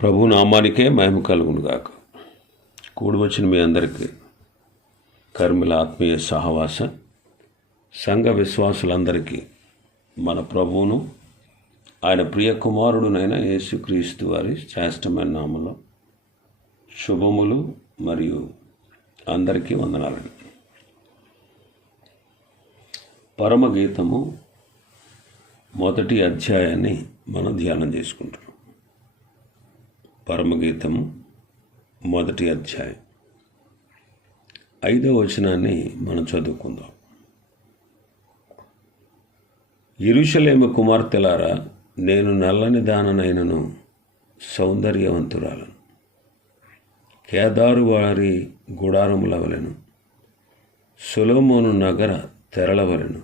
ప్రభు నామానికే మహిమ కలుగునుగాక. కూడి వచ్చిన మీ అందరికీ కర్మిల ఆత్మీయ సహవాస సంఘ విశ్వాసులందరికీ మన ప్రభువును ఆయన ప్రియ కుమారుడునైన యేసుక్రీస్తు వారి శ్రేష్టమైన నామంలో శుభములు మరియు అందరికీ వందనాలండి. పరమగీతము మొదటి అధ్యాయాన్ని మనం ధ్యానం చేసుకుంటున్నాం. పరమగీతం మొదటి అధ్యాయం. ఐదవ వచనాన్ని మనం చదువుకుందాం. ఇరుషలేమ కుమార్తెలారా నేను నల్లని దాననైనను సౌందర్యవంతురాలను. కేదారు వారి గుడారములవలను సులోమోను నగర తెరలవలను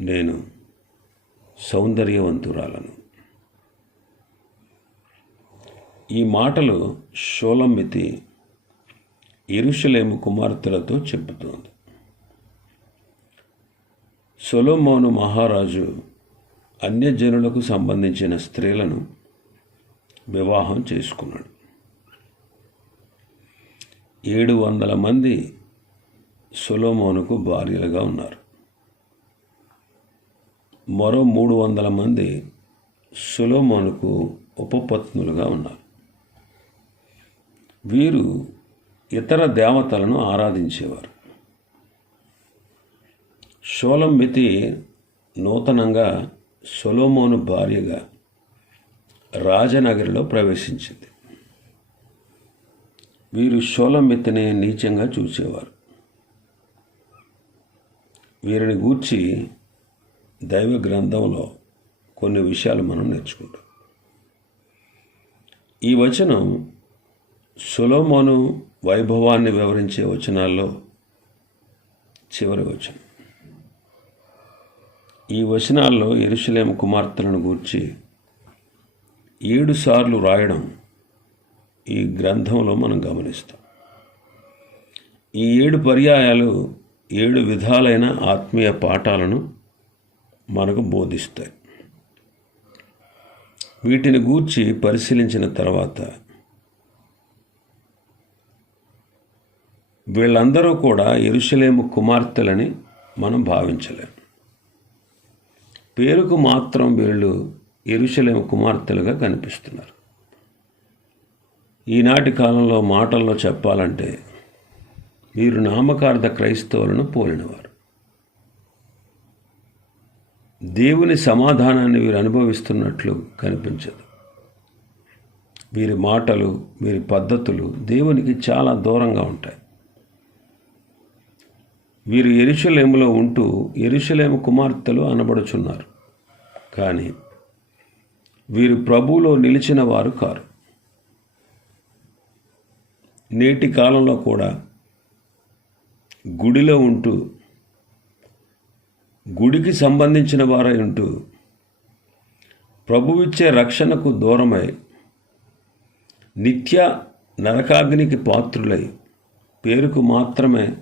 నేను సౌందర్యవంతురాలను. ఈ మాటలు షోలమ్మితి ఇరుషలేము కుమార్తెలతో చెబుతోంది. సొలోమోను మహారాజు అన్యజనులకు సంబంధించిన స్త్రీలను వివాహం చేసుకున్నాడు. ఏడు వందల మంది సొలోమోనుకు భార్యలుగా ఉన్నారు. మరో మూడు వందల మంది సులోమోనుకు ఉపపత్నులుగా ఉన్నారు. వీరు ఇతర దేవతలను ఆరాధించేవారు. షోలంబితి నూతనంగా సొలోమోను భార్యగా రాజనగరిలో ప్రవేశించింది. వీరు షోలంబితిని నీచంగా చూసేవారు వీరిని గూర్చి దైవ గ్రంథంలో కొన్ని విషయాలు మనం నేర్చుకుంటాం. ఈ వచనం సులోమోను వైభవాన్ని వివరించే వచనాల్లో చివరి వచనం. ఈ వచనాల్లో ఎరుసలేం కుమార్తెలను గూర్చి ఏడు సార్లు రాయడం ఈ గ్రంథంలో మనం గమనిస్తాం. ఈ ఏడు పర్యాయాలు ఏడు విధాలైన ఆత్మీయ పాఠాలను మనకు బోధిస్తాయి. వీటిని గూర్చి పరిశీలించిన తర్వాత వీళ్ళందరూ కూడా ఎరుషలేము కుమార్తెలని మనం భావించలేం. పేరుకు మాత్రం వీళ్ళు ఎరుషలేము కుమార్తెలుగా కనిపిస్తున్నారు. ఈనాటి కాలంలో మాటల్లో చెప్పాలంటే వీరు నామకార్థ క్రైస్తవులను పోలినవారు. దేవుని సమాధానాన్ని వీరు అనుభవిస్తున్నట్లు కనిపించదు. వీరి మాటలు వీరి పద్ధతులు దేవునికి చాలా దూరంగా ఉంటాయి. వీరు ఎరుషలేములో ఉంటూ ఎరుషలేము కుమార్తెలు అనబడుచున్నారు. కానీ వీరు ప్రభువులో నిలిచిన వారు కారు. నేటి కాలంలో కూడా గుడిలో ఉంటూ గుడికి సంబంధించిన వారై ఉంటూ ప్రభువిచ్చే రక్షణకు దూరమై నిత్య నరకాగ్నికి పాత్రులై పేరుకు మాత్రమే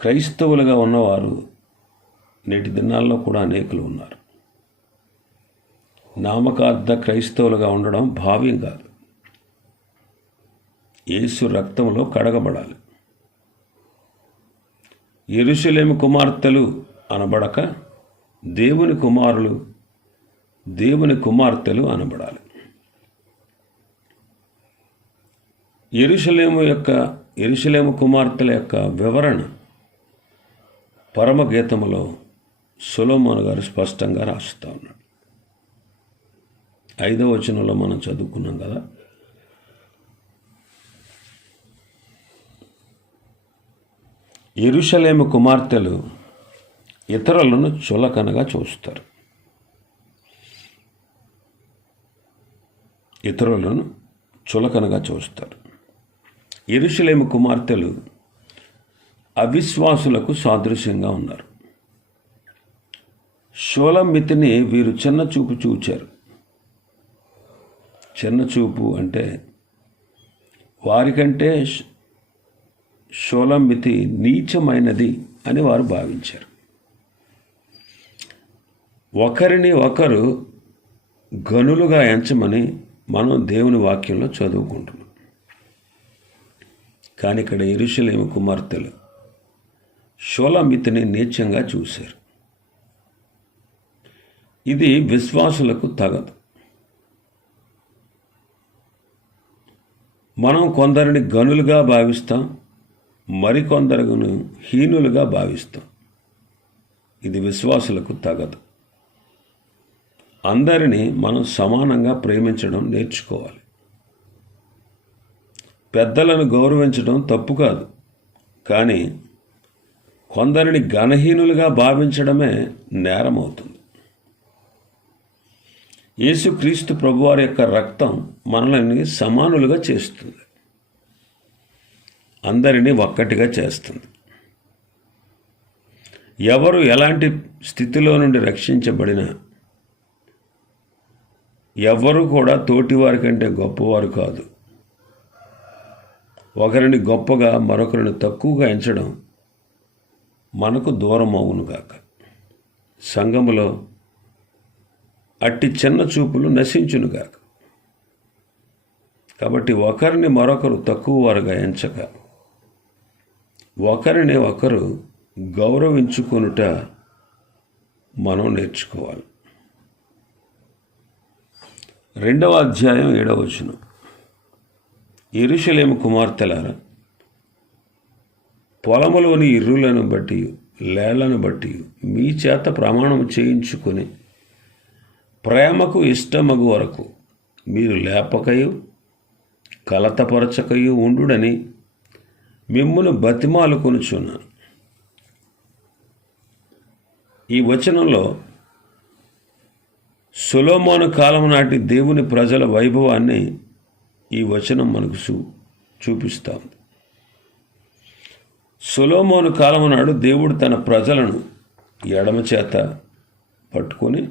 క్రైస్తవులుగా ఉన్నవారు నేటి దినాల్లో కూడా అనేకులు ఉన్నారు. నామకార్థ క్రైస్తవులుగా ఉండడం భావ్యం కాదు. యేసు రక్తంలో కడగబడాలి. ఎరుసలేమి కుమార్తెలు అనబడక దేవుని కుమారులు దేవుని కుమార్తెలు అనబడాలి. ఎరుసలేము యొక్క ఎరుసలేము కుమార్తెల యొక్క వివరణ పరమగీతములో సులోమోను గారు స్పష్టంగా రాస్తూ ఉన్నాడు. ఐదవ వచనంలో మనం చదువుకున్నాం కదా. ఎరుషలేము కుమార్తెలు ఇతరులను చులకనగా చూస్తారు. ఇతరులను చులకనగా చూస్తారు. ఎరుషలేము కుమార్తెలు అవిశ్వాసులకు సాదృశ్యంగా ఉన్నారు. షోలమితిని వీరు చిన్న చూపు చూచారు. చిన్న చూపు అంటే వారికంటే షోలమితి నీచమైనది అని వారు భావించారు. ఒకరిని ఒకరు గనులుగా ఎంచమని మనం దేవుని వాక్యంలో చదువుకుంటున్నాం. కానీ ఇక్కడ ఇరుషులేమి కుమార్తెలు షోలామితిని నీచంగా చూశారు. ఇది విశ్వాసులకు తగదు. మనం కొందరిని గనులుగా భావిస్తాం మరికొందరును హీనులుగా భావిస్తాం. ఇది విశ్వాసులకు తగదు. అందరినీ మనం సమానంగా ప్రేమించడం నేర్చుకోవాలి. పెద్దలను గౌరవించడం తప్పు కాదు. కానీ కొందరిని గణహీనులుగా భావించడమే నేరమవుతుంది. యేసుక్రీస్తు ప్రభువారి యొక్క రక్తం మనల్ని సమానులుగా చేస్తుంది. అందరినీ ఒక్కటిగా చేస్తుంది. ఎవరు ఎలాంటి స్థితిలో నుండి రక్షించబడినా ఎవరు కూడా తోటివారి కంటే గొప్పవారు కాదు. ఒకరిని గొప్పగా మరొకరిని తక్కువగా ఎంచడం మనకు దూరమవునుగాక. సంఘములో అట్టి చిన్న చూపులు నశించునుగాక. కాబట్టి ఒకరిని మరొకరు తక్కువ వారుగా ఎంచక. ఒకరిని ఒకరు గౌరవించుకొనుట మనం నేర్చుకోవాలి. రెండవ అధ్యాయం ఏడవచనం ఎరుషలేము కుమార్తెలారా పొలములోని ఇర్రులను బట్టి లేళ్ళను బట్టి మీ చేత ప్రమాణం చేయించుకొని ప్రేమకు ఇష్టమగు వరకు మీరు లేపకయు కలతపరచకయు ఉండుడని మిమ్మును బతిమాలు కొనుచున్నాను ఈ వచనంలో సులోమాను కాలం నాటి దేవుని ప్రజల వైభవాన్ని ఈ వచనం మనకు చూ చూపిస్తాం సులోమోను కాలమునాడు నాడు దేవుడు తన ప్రజలను ఎడమ చేత పట్టుకొని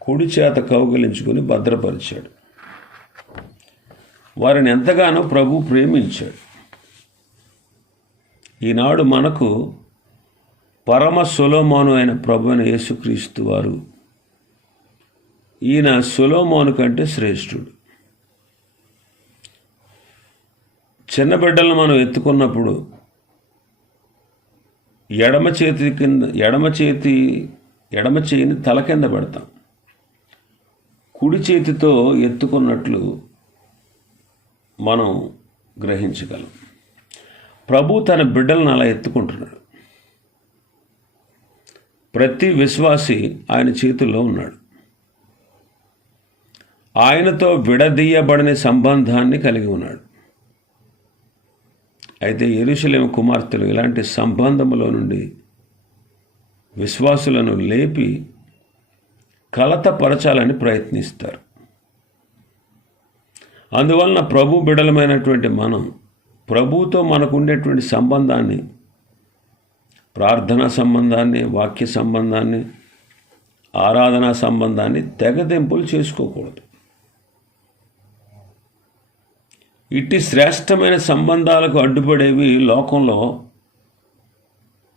కుడి చేత కౌగలించుకొని భద్రపరిచాడు. వారిని ఎంతగానో ప్రభు ప్రేమించాడు. ఈనాడు మనకు పరమ సులోమోను అయిన ప్రభు అయిన యేసుక్రీస్తు వారు ఈయన సులోమోను కంటే శ్రేష్ఠుడు. చిన్న బిడ్డలను మనం ఎత్తుకున్నప్పుడు ఎడమ చేతి కింద ఎడమ చేతి ఎడమ చేయిని తల కింద పెడతాం. కుడి చేతితో ఎత్తుకున్నట్లు మనం గ్రహించగలం. ప్రభు తన బిడ్డలను అలా ఎత్తుకుంటున్నాడు. ప్రతి విశ్వాసి ఆయన చేతుల్లో ఉన్నాడు. ఆయనతో విడదీయబడని సంబంధాన్ని కలిగి ఉన్నాడు. అయితే ఎరుషలేం కుమార్తెలు ఇలాంటి సంబంధములో నుండి విశ్వాసులను లేపి కలతపరచాలని ప్రయత్నిస్తారు. అందువలన ప్రభు బిడలమైనటువంటి మనం ప్రభుతో మనకు ఉండేటువంటి సంబంధాన్ని ప్రార్థనా సంబంధాన్ని వాక్య సంబంధాన్ని ఆరాధనా సంబంధాన్ని తెగదెంపులు చేసుకోకూడదు. ఇట్టి శ్రేష్టమైన సంబంధాలకు అడ్డుపడేవి లోకంలో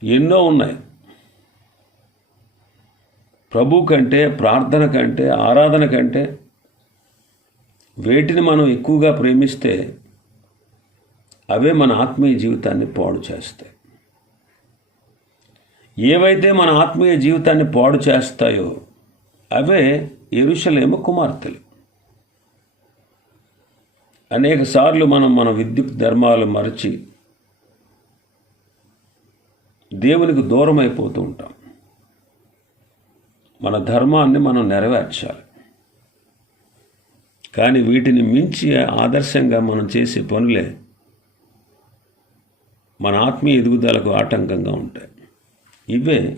ఎన్నో ఉన్నాయి. ప్రభు కంటే ప్రార్థన కంటే ఆరాధన కంటే వేటిని మనం ఎక్కువగా ప్రేమిస్తే అవే మన ఆత్మీయ జీవితాన్ని పాడు చేస్తాయి. ఏవైతే మన ఆత్మీయ జీవితాన్ని పాడు చేస్తాయో అవే ఎరుషలేమ కుమార్తెలు. అనేక సార్లు మనం మన విద్యుత్ ధర్మాలు మరచి దేవునికి దూరం అయిపోతూ ఉంటాం. మన ధర్మాన్ని మనం నెరవేర్చాలి. కానీ వీటిని మించి ఆదర్శంగా మనం చేసే పనులే మన ఆత్మీయ ఎదుగుదలకు ఆటంకంగా ఉంటాయి. ఇవే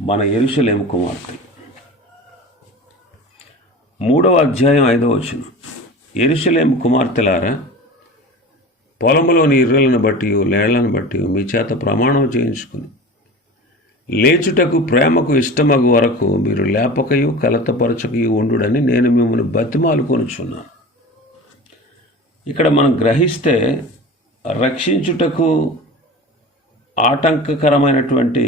మన ఎరుషలేం కుమార్తె. మూడవ అధ్యాయం ఐదవ వచనం. ఎరుసలేం కుమార్తెలారా పొలములోని ఇర్రలను బట్టి లేళ్ళను బట్టి మీ చేత ప్రమాణం చేయించుకుని లేచుటకు ప్రేమకు ఇష్టమగు వరకు మీరు లేపకయు కలతపరచకయు ఉండుడని నేను మిమ్మల్ని బతిమాలు కొనుచున్నాను ఇక్కడ మనం గ్రహిస్తే రక్షించుటకు ఆటంకకరమైనటువంటి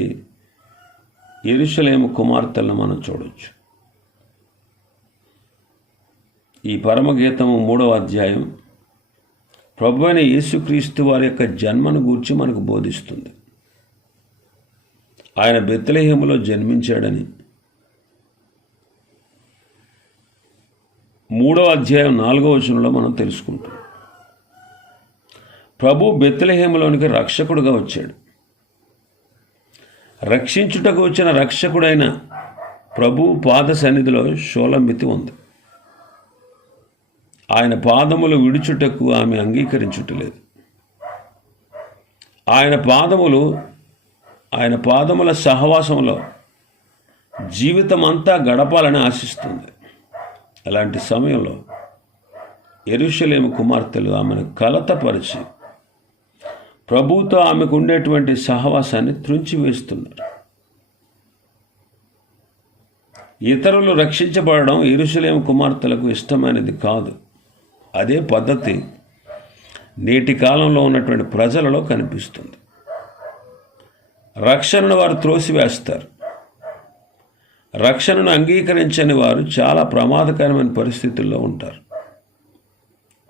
ఎరుసలేము కుమార్తెలను మనం చూడవచ్చు ఈ పరమగీతము మూడవ అధ్యాయం. ప్రభు అయిన యేసుక్రీస్తు వారి యొక్క జన్మను గూర్చి మనకు బోధిస్తుంది. ఆయన బెత్తలేహములో జన్మించాడని. మూడవ అధ్యాయం నాలుగవ వచనంలో మనం తెలుసుకుంటాం. ప్రభు బెత్తలహేములోనికి రక్షకుడుగా వచ్చాడు. రక్షించుటకు వచ్చిన రక్షకుడైన ప్రభు పాద సన్నిధిలో షోలమితి ఉంది. ఆయన పాదములు విడుచుటకు ఆమె అంగీకరించుటలేదు. ఆయన పాదములు ఆయన పాదముల సహవాసంలో జీవితమంతా గడపాలని ఆశిస్తుంది. అలాంటి సమయంలో ఎరుషలేము కుమార్తెలు ఆమెను కలతపరిచి ప్రభుతో ఆమెకు ఉండేటువంటి సహవాసాన్ని త్రుంచివేస్తున్నారు. ఇతరులు రక్షించబడడం ఎరుషలేము కుమార్తెలకు ఇష్టమైనది కాదు. అదే పద్ధతి నేటి కాలంలో ఉన్నటువంటి ప్రజలలో కనిపిస్తుంది. రక్షణను వారు త్రోసివేస్తారు. రక్షణను అంగీకరించని వారు చాలా ప్రమాదకరమైన పరిస్థితుల్లో ఉంటారు.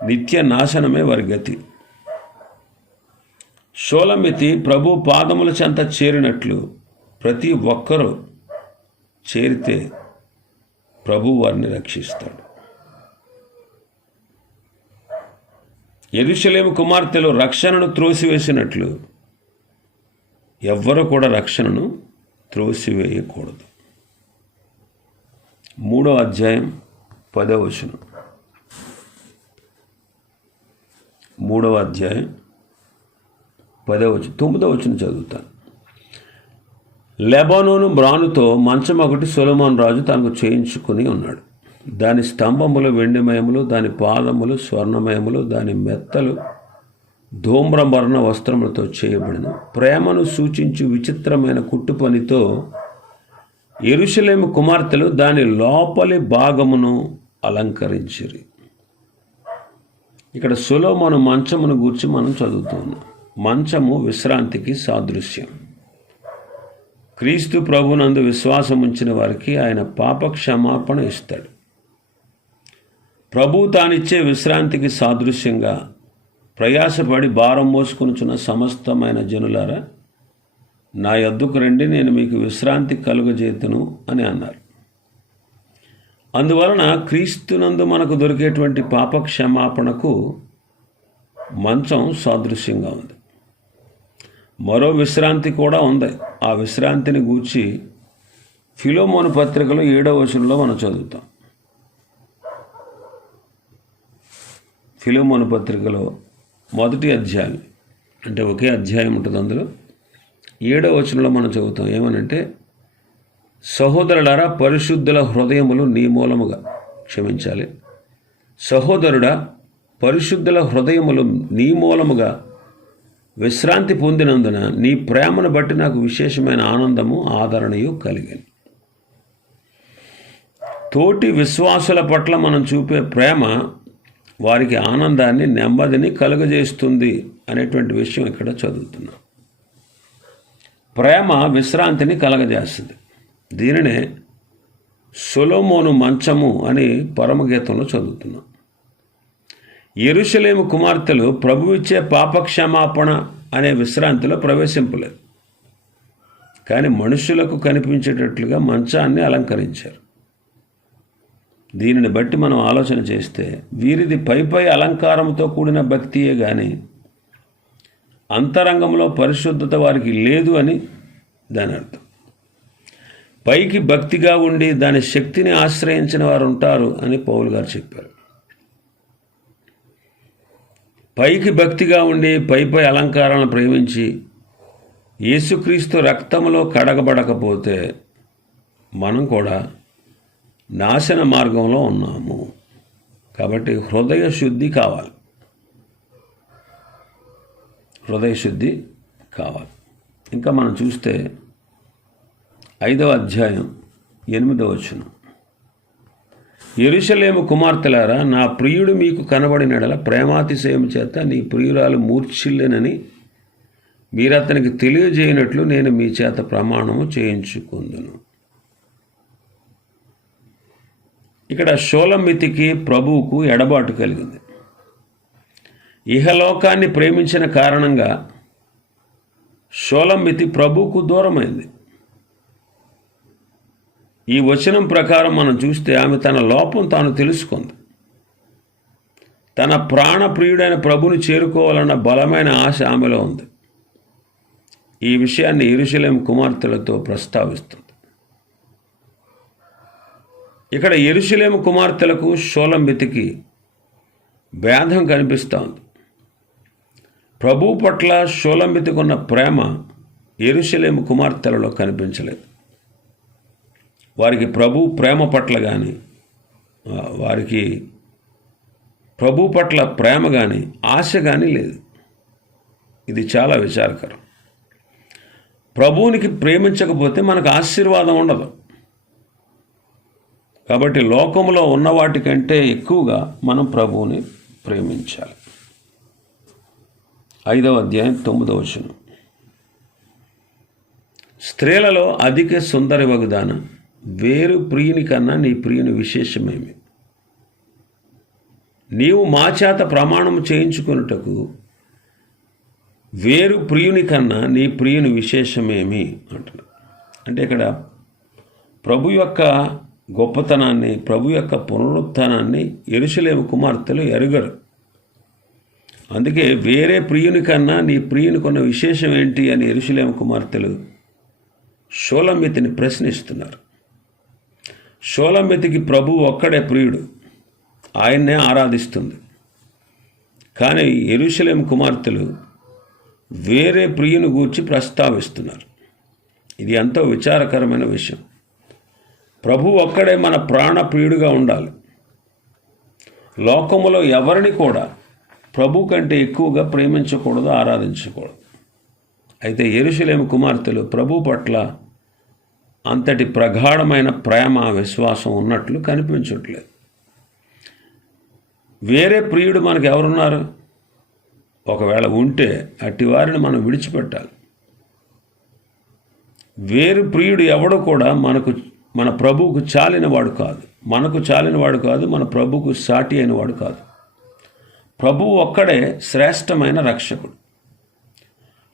నిత్య నాశనమే వారి గతి. షోలమితి ప్రభు పాదముల చెంత చేరినట్లు ప్రతి ఒక్కరూ చేరితే ప్రభు వారిని రక్షిస్తాడు. ఎరుషలేము కుమార్తెలు రక్షణను త్రోసివేసినట్లు ఎవ్వరు కూడా రక్షణను త్రోసివేయకూడదు. మూడో అధ్యాయం పదో వచనం. మూడవ అధ్యాయం పదో వచనం తొమ్మిదో వచనం చదువుతాను. లెబానోను బ్రానుతో మంచం ఒకటి సొలమాన్ రాజు తనకు చేయించుకుని ఉన్నాడు. దాని స్తంభములు వెండిమయములు దాని పాదములు స్వర్ణమయములు దాని మెత్తలు ధూమ్రవర్ణ వస్త్రములతో చేయబడిన. ప్రేమను సూచించు విచిత్రమైన కుట్టు పనితో ఎరుషలేము కుమార్తెలు దాని లోపలి భాగమును అలంకరించిరి. ఇక్కడ సులోమను మంచమును గూర్చి మనం చదువుతున్నాం. మంచము విశ్రాంతికి సాదృశ్యం. క్రీస్తు ప్రభునందు విశ్వాసం ఉంచిన వారికి ఆయన పాప క్షమాపణ ఇస్తాడు. ప్రభు తానిచ్చే విశ్రాంతికి సాదృశ్యంగా ప్రయాసపడి భారం మోసుకొనుచున్న సమస్తమైన జనులారా నా యొద్దకు రండి నేను మీకు విశ్రాంతి కలుగజేతును అని అన్నారు. అందువలన క్రీస్తునందు మనకు దొరికేటువంటి పాప క్షమాపణకు మంచం సాదృశ్యంగా ఉంది. మరో విశ్రాంతి కూడా ఉంది. ఆ విశ్రాంతిని గూర్చి ఫిలోమోను పత్రికలో ఏడవ వచనంలో మనం చదువుతాం. ఫిలోమోను పత్రికలో మొదటి అధ్యాయం అంటే ఒకే అధ్యాయం ఉంటుంది అందులో. ఏడవ వచనంలో మనం చదువుతాం ఏమనంటే సహోదరులారా పరిశుద్ధుల హృదయములు నీ మూలముగా క్షమించాలి. సహోదరుడా పరిశుద్ధుల హృదయములు నీ మూలముగా విశ్రాంతి పొందినందున నీ ప్రేమను బట్టి నాకు విశేషమైన ఆనందము ఆదరణయు కలిగింది తోటి విశ్వాసుల పట్ల మనం చూపే ప్రేమ వారికి ఆనందాన్ని నెమ్మదిని కలుగజేస్తుంది అనేటువంటి విషయం ఇక్కడ చదువుతున్నాం. ప్రేమ విశ్రాంతిని కలగజేస్తుంది. దీనినే సొలోమోను మంచము అని పరమగీతంలో చదువుతున్నాం. ఎరుషలేము కుమార్తెలు ప్రభు ఇచ్చే పాపక్షమాపణ అనే విశ్రాంతిలో ప్రవేశింపలేదు. కానీ మనుషులకు కనిపించేటట్లుగా మంచాన్ని అలంకరించారు. దీనిని బట్టి మనం ఆలోచన చేస్తే వీరిది పైపై అలంకారంతో కూడిన భక్తియే కానీ అంతరంగంలో పరిశుద్ధత వారికి లేదు అని దాని అర్థం. పైకి భక్తిగా ఉండి దాని శక్తిని ఆశ్రయించిన వారు ఉంటారు అని పౌలు గారు చెప్పారు. పైకి భక్తిగా ఉండి పైపై అలంకారాలను ప్రేమించి యేసుక్రీస్తు రక్తంలో కడగబడకపోతే మనం కూడా నాశన మార్గంలో ఉన్నాము. కాబట్టి హృదయ శుద్ధి కావాలి. హృదయ శుద్ధి కావాలి. ఇంకా మనం చూస్తే ఐదవ అధ్యాయం ఎనిమిదవ వచ్చిన ఎరుషలేము కుమార్తెలారా నా ప్రియుడు మీకు కనబడినడల ప్రేమాతిశయం చేత నీ ప్రియురాలు మూర్ఛిల్లెనని మీరు అతనికి తెలియజేయనట్లు నేను మీ చేత ప్రమాణము చేయించుకుందును. ఇక్కడ షోలమితికి ప్రభువుకు ఎడబాటు కలిగింది. ఇహలోకాన్ని ప్రేమించిన కారణంగా షోలమితి ప్రభువుకు దూరమైంది. ఈ వచనం ప్రకారం మనం చూస్తే ఆమె తన లోపం తాను తెలుసుకుంది. తన ప్రాణప్రియుడైన ప్రభుని చేరుకోవాలన్న బలమైన ఆశ ఆమెలో ఉంది. ఈ విషయాన్ని ఇరుశలేం కుమార్తెలతో ప్రస్తావిస్తుంది. ఇక్కడ ఎరుశలేము కుమార్తెలకు షోలంబితికి భేదం కనిపిస్తూ ఉంది. ప్రభు పట్ల షోలంబితికున్న ప్రేమ ఎరుశలేము కుమార్తెలలో కనిపించలేదు. వారికి ప్రభు ప్రేమ పట్ల కానీ వారికి ప్రభు పట్ల ప్రేమ కానీ ఆశ కానీ లేదు. ఇది చాలా విచారకరం. ప్రభువునికి ప్రేమించకపోతే మనకు ఆశీర్వాదం ఉండదు. కాబట్టి లోకంలో ఉన్న వాటికంటే ఎక్కువగా మనం ప్రభువుని ప్రేమించాలి. ఐదవ అధ్యాయం తొమ్మిదవ వచనం. స్త్రీలలో అధిక సుందర వగుదానం వేరు ప్రియుని కన్నా నీ ప్రియుని విశేషమేమి? నీవు మా చేత ప్రమాణం చేయించుకున్నటకు వేరు ప్రియుని కన్నా నీ ప్రియుని విశేషమేమి? అంటున్నాడు. అంటే ఇక్కడ ప్రభు యొక్క గొప్పతనాన్ని ప్రభు యొక్క పునరుత్థానాన్ని ఎరుసలేము కుమార్తెలు ఎరుగరు. అందుకే వేరే ప్రియుని కన్నా నీ ప్రియునికున్న విశేషం ఏంటి అని ఎరుసలేము కుమార్తెలు షోలమితిని ప్రశ్నిస్తున్నారు. షోలమితికి ప్రభు ఒక్కడే ప్రియుడు. ఆయన్నే ఆరాధిస్తుంది. కానీ ఎరుసలేం కుమార్తెలు వేరే ప్రియుని గూర్చి ప్రస్తావిస్తున్నారు. ఇది ఎంతో విచారకరమైన విషయం. ప్రభు ఒక్కడే మన ప్రాణప్రియుడిగా ఉండాలి. లోకములో ఎవరిని కూడా ప్రభు కంటే ఎక్కువగా ప్రేమించకూడదు ఆరాధించకూడదు. అయితే ఎరుసలేము కుమార్తెలు ప్రభు పట్ల అంతటి ప్రగాఢమైన ప్రేమ విశ్వాసం ఉన్నట్లు కనిపించట్లేదు. వేరే ప్రియుడు మనకు ఎవరున్నారు? ఒకవేళ ఉంటే అట్టి వారిని మనం విడిచిపెట్టాలి. వేరు ప్రియుడు ఎవడు కూడా మనకు మన ప్రభువుకు చాలిన వాడు కాదు. మనకు చాలిన వాడు కాదు మన ప్రభువుకు సాటి అయిన వాడు కాదు. ప్రభువు ఒక్కడే శ్రేష్టమైన రక్షకుడు.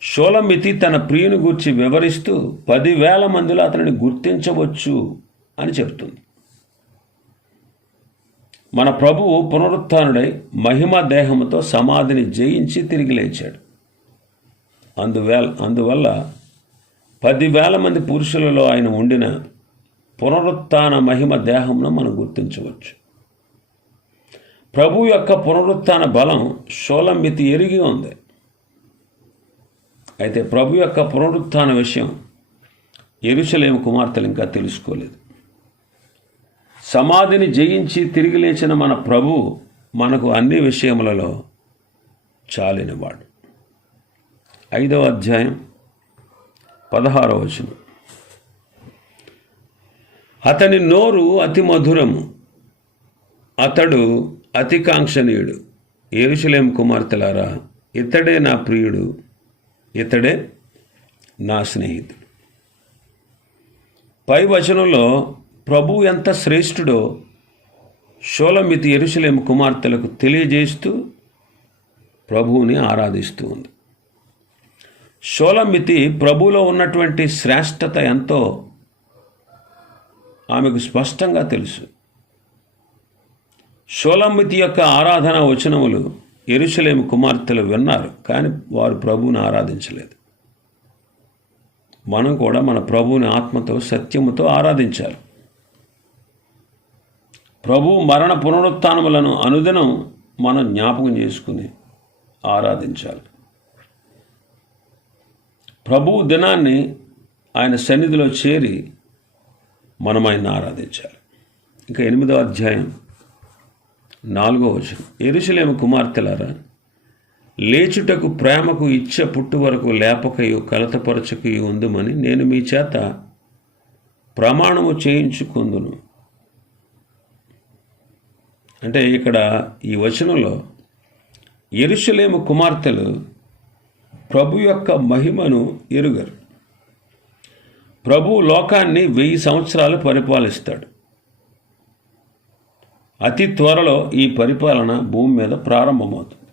షోలమితి తన ప్రియుని గూర్చి వివరిస్తూ పదివేల మందిలో అతనిని గుర్తించవచ్చు అని చెప్తుంది మన ప్రభువు పునరుత్డై మహిమ దేహంతో సమాధిని జయించి తిరిగి లేచాడు. అందువల్ల అందువల్ల పదివేల మంది పురుషులలో ఆయన ఉండిన పునరుత్న మహిమ దేహంలో మనం గుర్తించవచ్చు. ప్రభు యొక్క పునరుత్న బలం షోలంబితి ఎరిగి ఉంది. అయితే ప్రభు యొక్క పునరుత్న విషయం ఎరుసలేము కుమార్తెలు ఇంకా తెలుసుకోలేదు. సమాధిని జయించి తిరిగి లేచిన మన ప్రభు మనకు అన్ని విషయములలో చాలినవాడు. ఐదవ అధ్యాయం పదహారవ వచనం. అతని నోరు అతి మధురము. అతడు అతికాంక్షణీయుడు ఏరుశలేం కుమార్తెలారా ఇతడే నా ప్రియుడు. ఇతడే నా స్నేహితుడు. పై వచనంలో ప్రభు ఎంత శ్రేష్ఠుడో షోలమితి ఎరుశలేం కుమార్తెలకు తెలియజేస్తూ ప్రభువుని ఆరాధిస్తూ ఉంది. షోలమితి ప్రభులో ఉన్నటువంటి శ్రేష్టత ఎంతో ఆమెకు స్పష్టంగా తెలుసు. షోలమితి యొక్క ఆరాధన వచనములు ఎరుసలేము కుమార్తెలు విన్నారు కానీ వారు ప్రభువుని ఆరాధించలేదు. మనం కూడా మన ప్రభువుని ఆత్మతో సత్యముతో ఆరాధించాలి. ప్రభు మరణ పునరుత్నములను అనుదినం మనం జ్ఞాపకం చేసుకుని ఆరాధించాలి. ప్రభు దినాన్ని ఆయన సన్నిధిలో చేరి మనం ఆయన ఆరాధించాలి. ఇంకా ఎనిమిదో అధ్యాయం నాలుగో వచనం. ఎరుసలేము కుమార్తెలారా లేచుటకు ప్రేమకు ఇచ్చ పుట్టు వరకు లేపకయు కలతపరచకయు ఉందమని నేను మీ చేత ప్రమాణము చేయించుకుందును. అంటే ఇక్కడ ఈ వచనంలో ఎరుషలేము కుమార్తెలు ప్రభు యొక్క మహిమను ఎరుగరు. ప్రభు లోకాన్ని వెయ్యి సంవత్సరాలు పరిపాలిస్తాడు. అతి త్వరలో ఈ పరిపాలన భూమి మీద ప్రారంభమవుతుంది.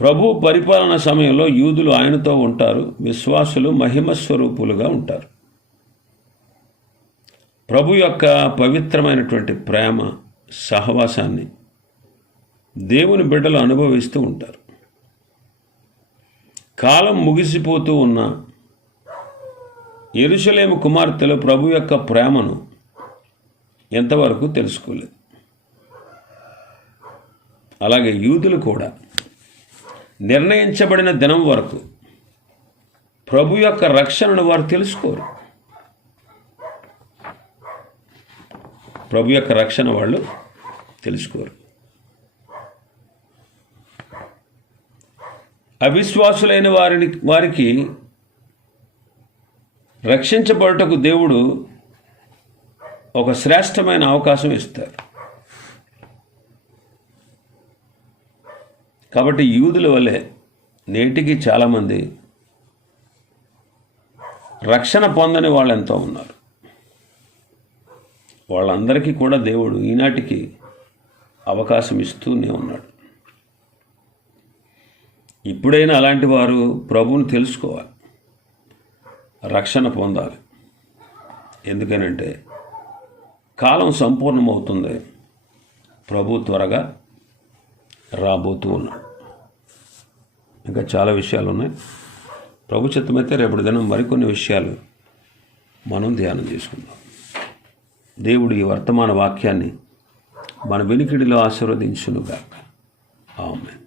ప్రభు పరిపాలన సమయంలో యూదులు ఆయనతో ఉంటారు విశ్వాసులు మహిమ స్వరూపులుగా ఉంటారు. ప్రభు యొక్క పవిత్రమైనటువంటి ప్రేమ సహవాసాన్ని దేవుని బిడ్డలు అనుభవిస్తూ ఉంటారు. కాలం ముగిసిపోతూ ఉన్న ఎరుసలేము కుమార్తెలు ప్రభు యొక్క ప్రేమను ఎంతవరకు తెలుసుకోలేదు. అలాగే యూదులు కూడా నిర్ణయించబడిన దినం వరకు ప్రభు యొక్క రక్షణను వారు తెలుసుకోరు. ప్రభు యొక్క రక్షణ వాళ్ళు తెలుసుకోరు. అవిశ్వాసులైన వారిని వారికి రక్షించబడుటకు దేవుడు ఒక శ్రేష్టమైన అవకాశం ఇస్తారు. కాబట్టి యూదుల వలె నేటికి చాలామంది రక్షణ పొందని వాళ్ళు ఎంతో ఉన్నారు. వాళ్ళందరికీ కూడా దేవుడు ఈనాటికి అవకాశం ఇస్తూనే ఉన్నాడు. ఇప్పుడైనా అలాంటి వారు ప్రభువుని తెలుసుకోవాలి. రక్షణ పొందాలి. ఎందుకనంటే కాలం సంపూర్ణమవుతుంది. ప్రభు త్వరగా రాబోతూ ఉన్నాడు. ఇంకా చాలా విషయాలు ఉన్నాయి. ప్రభు చిత్తమైతే రేపటి దినం మరికొన్ని విషయాలు మనం ధ్యానం చేసుకుందాం. దేవుడు ఈ వర్తమాన వాక్యాన్ని మన వెనుకిడిలో ఆశీర్వదించునుగాక. ఆమె